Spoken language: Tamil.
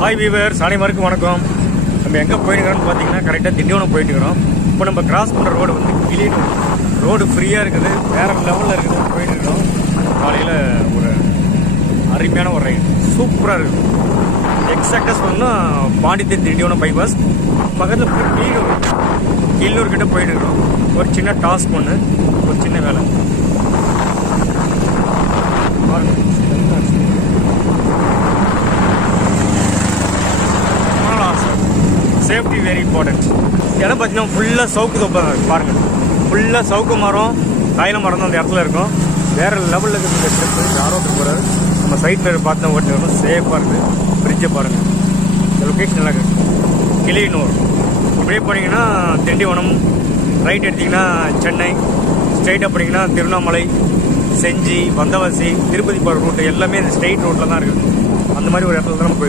ஹாய் வீவர்ஸ், அனைவருக்கும் வணக்கம். நம்ம எங்கே போயிட்டுக்கிறோம்னு பார்த்தீங்கன்னா கரெக்டாக திண்டிவனம் போயிட்டுக்கிறோம். இப்போ நம்ம கிராஸ் பண்ணுற ரோடு வந்து கிளியனூர் ரோடு ஃப்ரீயாக இருக்குது, வேறு லெவலில் இருக்குது. போயிட்டுருக்கோம். காலையில் ஒரு அருமையான ஒரு ரைடு, சூப்பராக இருக்குது. எக்ஸாக்டாக சொல்லணும்னா பாண்டித்தேரி திண்டிவனம் பைபாஸ் பக்கத்தில் கிளியனூர் கிட்டே போயிட்டுருக்கோம். ஒரு சின்ன டாஸ்க் ஒன்று, ஒரு சின்ன வேலை சேஃப்டி வெரி இம்பார்ட்டன்ட். இடம் பார்த்தீங்கன்னா ஃபுல்லாக சவுக்கு தொப்பை பாருங்கள். ஃபுல்லாக சவுக்கு மரம், தைல மரம் தான் அந்த இடத்துல இருக்கும். வேறு லெவலில் இருக்குது. ஸ்டெப்பு ஆரோக்கியம் போகிறாரு. நம்ம சைட்டில் பார்த்து ஓட்டினோம். சேஃபாக இருக்குது. ஃப்ரிட்ஜை பாருங்கள். இந்த லொக்கேஷன் நல்லா இருக்குது. கிளியனூர் இப்படியே போனீங்கன்னா திண்டிவனம், ரைட் எடுத்திங்கன்னா சென்னை, ஸ்ட்ரைட்டாக போனீங்கன்னா திருவண்ணாமலை, செஞ்சி, வந்தவாசி, திருப்பதி போகிற ரூட்டு எல்லாமே இந்த ஸ்ட்ரெயிட் ரோட்டில் தான் இருக்குது. அந்த மாதிரி ஒரு இடத்துல தான் நம்ம